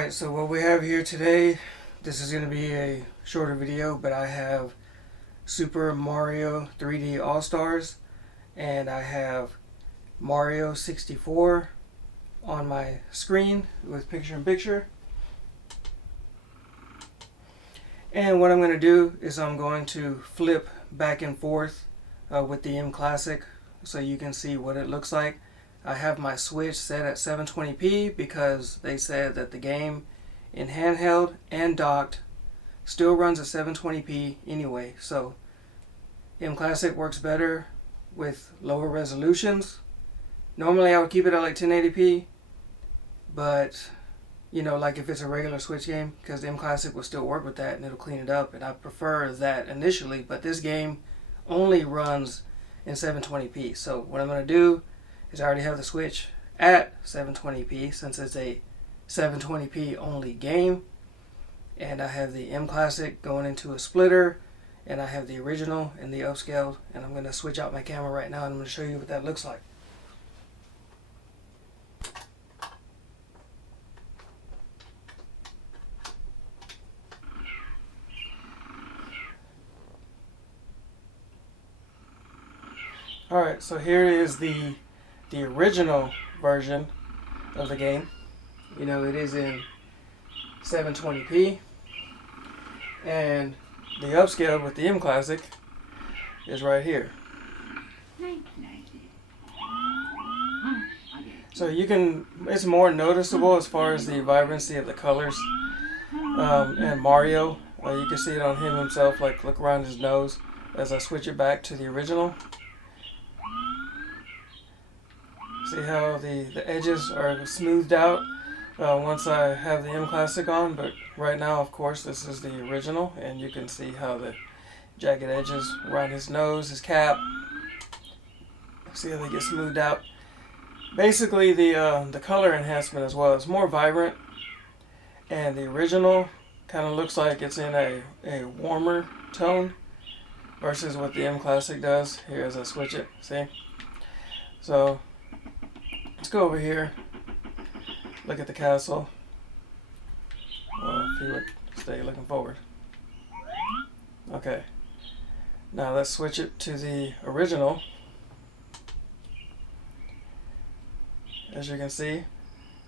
Alright, so what we have here today, this is going to be a shorter video, but I have Super Mario 3D All-Stars and I have Mario 64 on my screen with picture-in-picture. And what I'm going to do is I'm going to flip back and forth with the mClassic so you can see what it looks like. I have my Switch set at 720p because they said that the game in handheld and docked still runs at 720p anyway. So mClassic works better with lower resolutions. Normally I would keep it at like 1080p, but you know, like if it's a regular Switch game, because the mClassic will still work with that and it'll clean it up, and I prefer that initially, but this game only runs in 720p. So what I'm going to do is I already have the Switch at 720p since it's a 720p only game, and I have the mClassic going into a splitter, and I have the original and the upscaled, and I'm going to switch out my camera right now and I'm going to show you what that looks like. Alright, so here is the original version of the game. You know, it is in 720p, and the upscale with the mClassic is right here. So you can, it's more noticeable as far as the vibrancy of the colors. And Mario, you can see it on him himself, like look around his nose as I switch it back to the original. See how the edges are smoothed out once I have the mClassic on, but right now, of course, this is the original, and you can see how the jagged edges around his nose, his cap, see how they get smoothed out. Basically, the color enhancement as well is more vibrant, and the original kind of looks like it's in a warmer tone versus what the mClassic does. Here as I switch it, see? So let's go over here, look at the castle. Well, if you would stay looking forward. Okay, now let's switch it to the original. As you can see,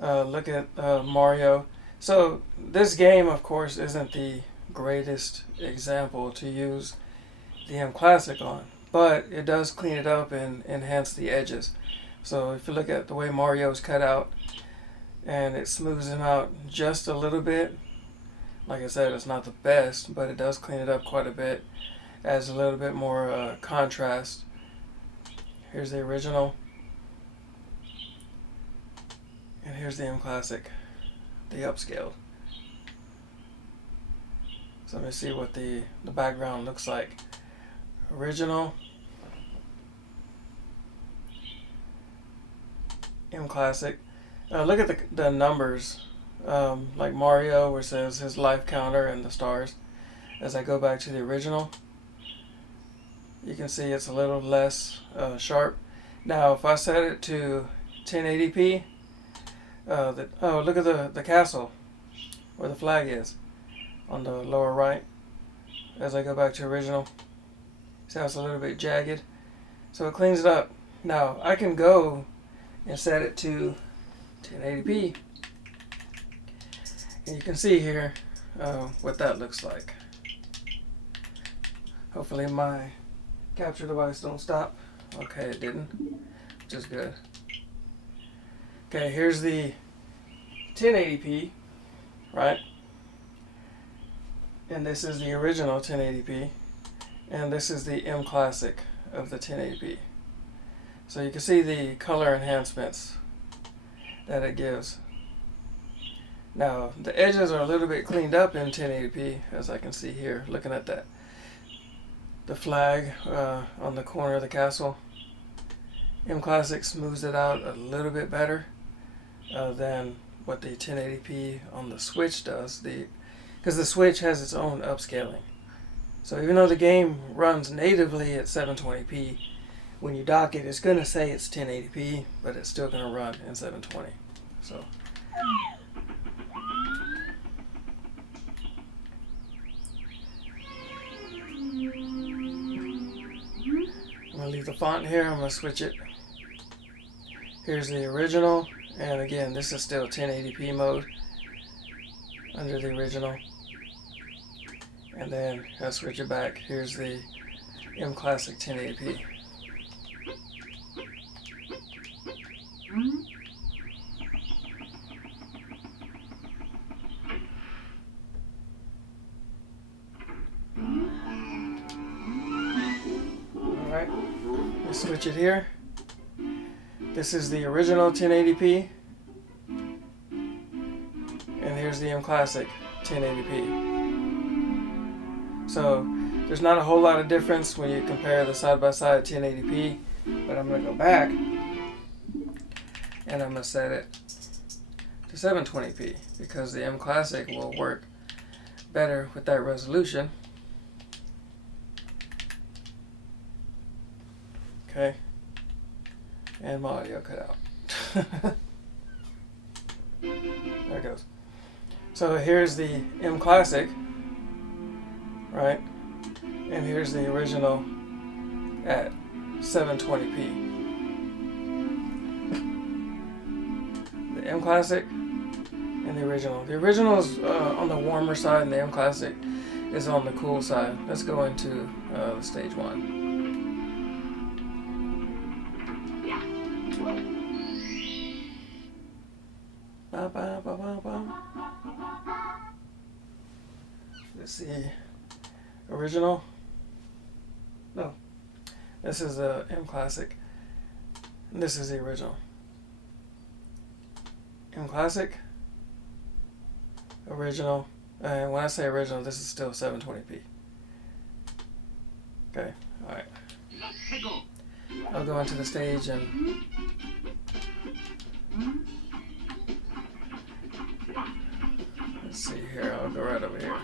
look at Mario. So this game, of course, isn't the greatest example to use the mClassic on, but it does clean it up and enhance the edges. So if you look at the way Mario's cut out, and it smooths him out just a little bit. Like I said, it's not the best, but it does clean it up quite a bit. Adds a little bit more contrast. Here's the original. And here's the mClassic, the upscaled. So let me see what the background looks like. Original. mClassic. Look at the numbers, like Mario, where it says his life counter and the stars. As I go back to the original, you can see it's a little less sharp. Now, if I set it to 1080p, oh, look at the castle where the flag is on the lower right. As I go back to original, see how it's a little bit jagged, so it cleans it up. Now I can go and set it to 1080p, and you can see here what that looks like. Hopefully my capture device don't stop. Okay, it didn't, which is good. Okay, here's the 1080p, right? And this is the original 1080p, and this is the mClassic of the 1080p. So you can see the color enhancements that it gives. Now the edges are a little bit cleaned up in 1080p, as I can see here looking at that. The flag on the corner of the castle. mClassic smooths it out a little bit better than what the 1080p on the Switch does, because the Switch has its own upscaling. So even though the game runs natively at 720p, when you dock it, it's going to say it's 1080p, but it's still going to run in 720. So going to leave the font here. I'm going to switch it. Here's the original. And again, this is still 1080p mode under the original. And then I'll switch it back. Here's the mClassic 1080p. Alright, let's switch it here. This is the original 1080p. And here's the mClassic 1080p. So there's not a whole lot of difference when you compare the side-by-side 1080p, but I'm going to go back and I'm going to set it to 720p because the mClassic will work better with that resolution. Okay, and my audio cut out. There it goes. So here's the mClassic, right? And here's the original at 720p. The mClassic and the original. The original is on the warmer side, and the mClassic is on the cool side. Let's go into the stage 1. Let's see. Original. No. This is the mClassic. And this is the original. mClassic. Original. And when I say original, this is still 720p. Okay. Alright. I'll go into the stage and let's see here. I'll go right over here.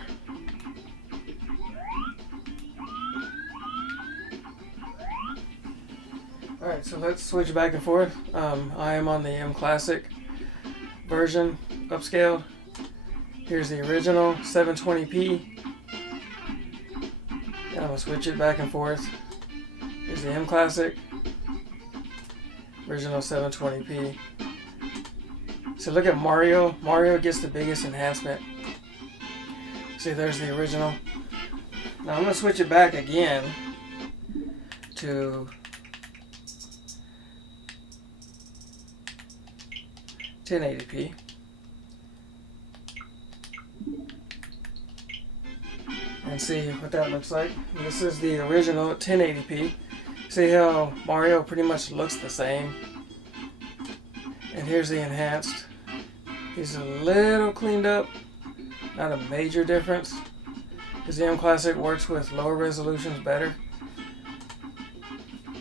Alright, so let's switch back and forth. I am on the mClassic version, upscaled. Here's the original, 720p. And I'm going to switch it back and forth. Here's the mClassic, original 720p. So look at Mario. Mario gets the biggest enhancement. See, there's the original. Now I'm going to switch it back again to 1080p. And see what that looks like. This is the original 1080p. See how Mario pretty much looks the same. And here's the enhanced. He's a little cleaned up. Not a major difference. Because the mClassic works with lower resolutions better.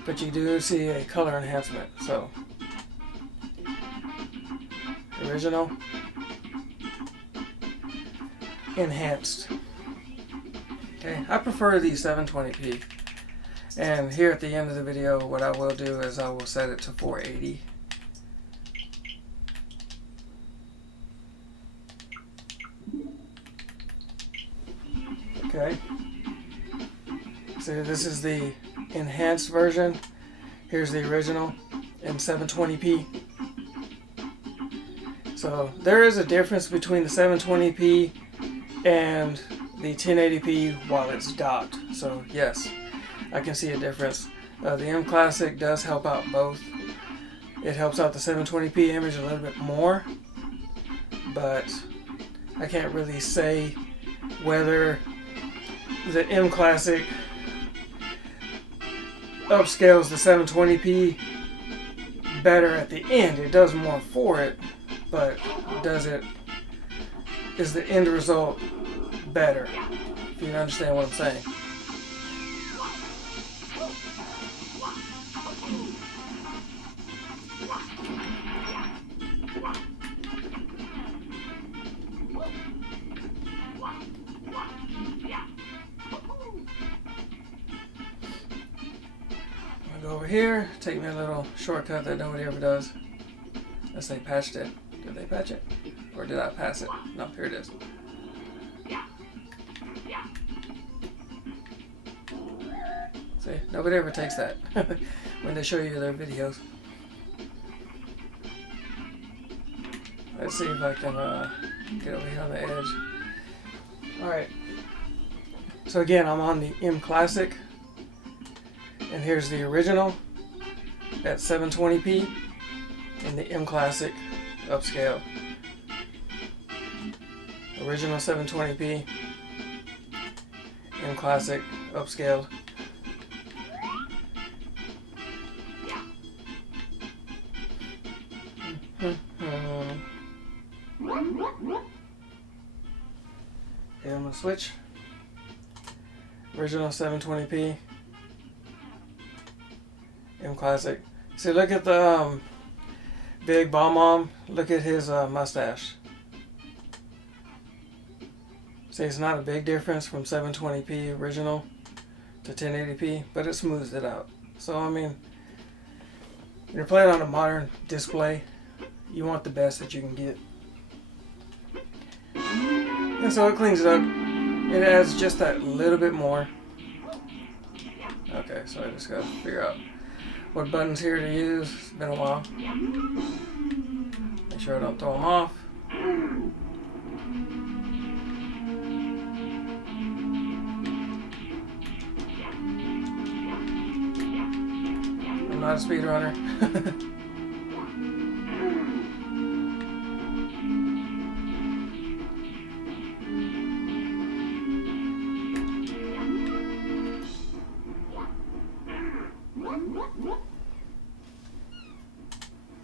But you do see a color enhancement. So, original, enhanced. Okay, I prefer the 720p. And here at the end of the video, what I will do is I will set it to 480. Okay. So this is the enhanced version. Here's the original in 720p. So there is a difference between the 720p and the 1080p while it's docked. So yes, I can see a difference. The mClassic does help out both. It helps out the 720p image a little bit more, but I can't really say whether the mClassic upscales the 720p better at the end. It does more for it, but is the end result better? If you understand what I'm saying. I'll go over here, take me a little shortcut that nobody ever does. Unless they patched it. Did they patch it? Or did I pass it? No, here it is. See, nobody ever takes that when they show you their videos. Let's see if I can get over here on the edge. Alright. So again, I'm on the mClassic. And here's the original at 720p and the mClassic upscale. Original 720p, mClassic upscaled. Okay, I'm gonna switch. Original 720p, mClassic. See, look at the big bomb. Look at his mustache. See, it's not a big difference from 720p original to 1080p, but it smooths it out. So, I mean, when you're playing on a modern display, you want the best that you can get. And so it cleans it up. It adds just that little bit more. Okay, so I just gotta figure out what buttons here to use. It's been a while. Make sure I don't throw them off. I'm not a speedrunner.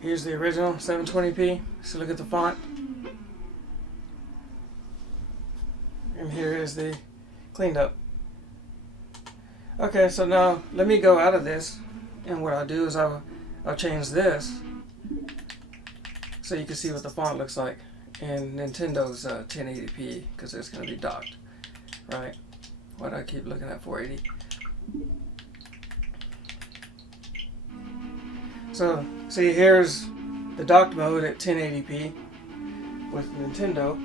Here's the original 720p. So look at the font. And here is the cleaned up. Okay, so now let me go out of this, and what I'll do is I'll change this so you can see what the font looks like in Nintendo's 1080p, because it's going to be docked, right? Why do I keep looking at 480? So, see, here's the docked mode at 1080p with Nintendo.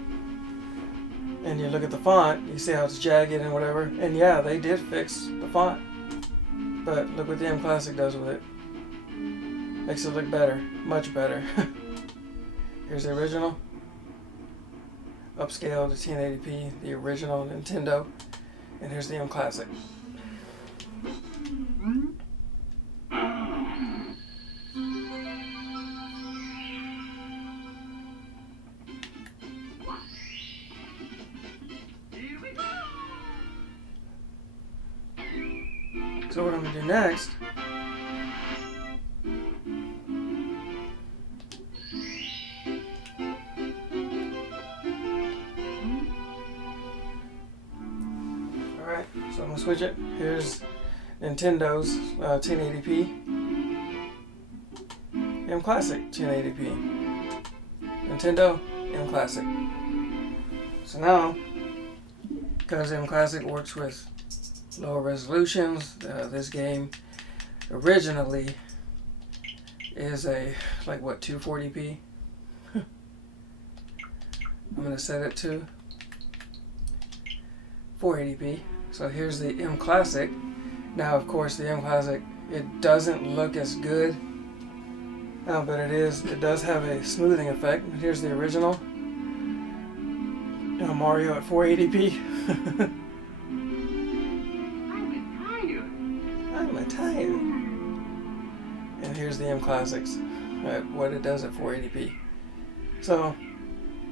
And you look at the font, you see how it's jagged and whatever. And yeah, they did fix the font. But look what the mClassic does with it. Makes it look better, much better. Here's the original. Upscale to 1080p, the original Nintendo. And here's the mClassic. So what I'm going to do next alright, so I'm going to switch it. Here's Nintendo's 1080p, mClassic 1080p, Nintendo mClassic. So now, because mClassic works with lower resolutions, this game originally is a, like what, 240p? I'm going to set it to 480p. So here's the mClassic. Now of course the mClassic, it doesn't look as good, but it does have a smoothing effect. Here's the original Mario at 480p. Tired. And here's the mClassics at what it does at 480p. So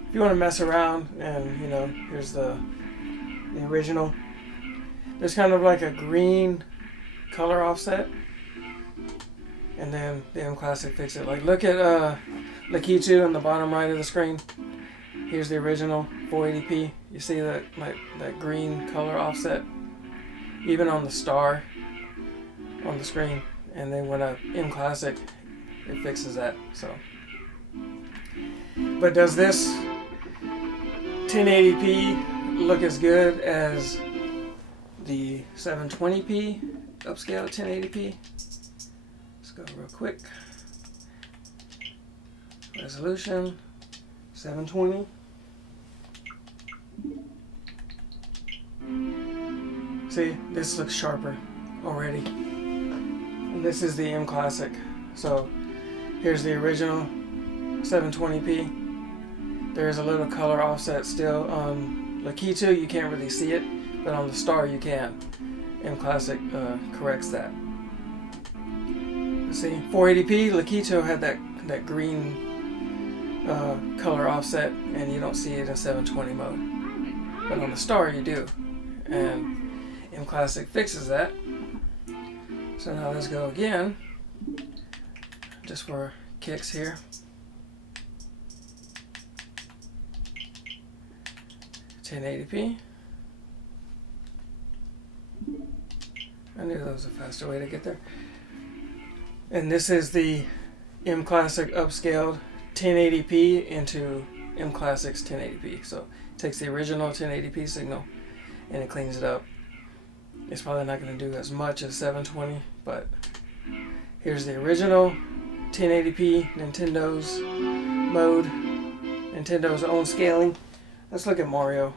if you want to mess around, and you know, here's the original. There's kind of like a green color offset, and then the mClassic fixes it. Like look at Lakitu in the bottom right of the screen. Here's the original 480p. You see that, like that green color offset, even on the star on the screen. And then when I mClassic, it fixes that. So, but does this 1080p look as good as the 720p upscale 1080p? Let's go real quick. Resolution 720. See, this looks sharper already. And this is the mClassic. So here's the original 720p. There is a little color offset still. On Lakitu you can't really see it, but on the Star you can. mClassic corrects that. Let's see, 480p, Lakitu had that green color offset, and you don't see it in 720 mode. But on the Star you do. And mClassic fixes that. So now let's go again, just for kicks here. 1080p. I knew there was a faster way to get there. And this is the mClassic upscaled 1080p into mClassic's 1080p. So it takes the original 1080p signal and it cleans it up. It's probably not going to do as much as 720, but here's the original 1080p Nintendo's mode, Nintendo's own scaling. Let's look at Mario.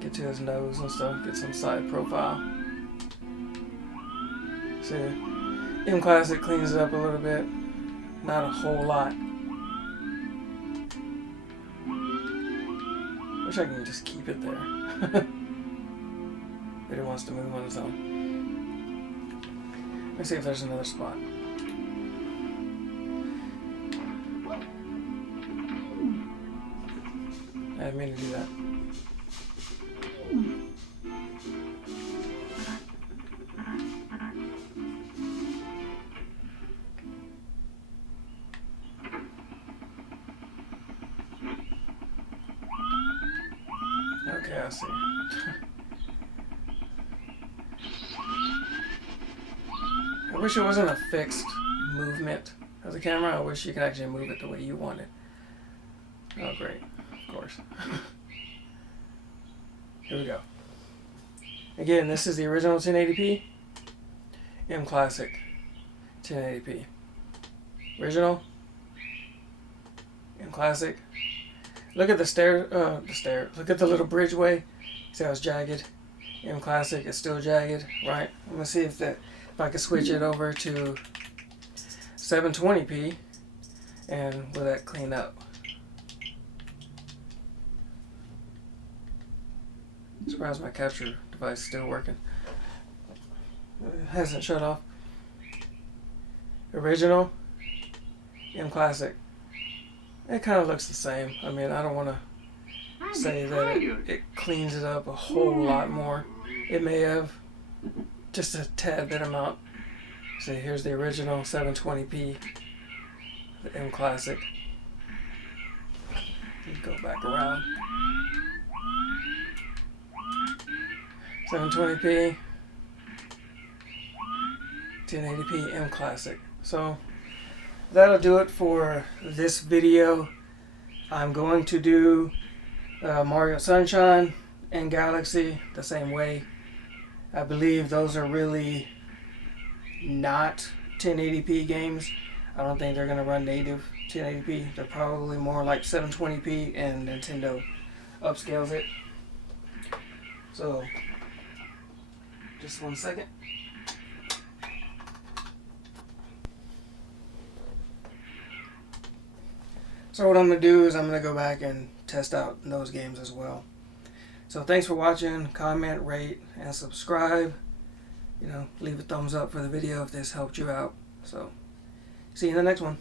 Get to his nose and stuff, get some side profile. See, mClassic cleans it up a little bit, not a whole lot. Wish I can just keep it there. But it wants to move on its own. Let's see if there's another spot. I didn't mean to do that. Okay, I see. I wish it wasn't a fixed movement of the camera. I wish you could actually move it the way you want it. Oh, great. Of course. Here we go. Again, this is the original 1080p. mClassic 1080p. Original. mClassic. Look at the stair. Look at the little bridgeway. See how it's jagged? mClassic is still jagged, right? I'm gonna see if I can switch it over to 720p, and will that clean up? Surprised my capture device is still working. It hasn't shut off. Original, mClassic. It kind of looks the same. I mean, I don't want to say that it cleans it up a whole lot more. It may have just a tad bit amount. See, here's the original 720p, the mClassic. Go back around. 720p, 1080p mClassic. So that'll do it for this video. I'm going to do Mario Sunshine and Galaxy the same way. I believe those are really not 1080p games. I don't think they're going to run native 1080p. They're probably more like 720p, and Nintendo upscales it. So, just 1 second. So what I'm going to do is I'm going to go back and test out those games as well. So thanks for watching. Comment, rate, and subscribe. You know, leave a thumbs up for the video if this helped you out. So, see you in the next one.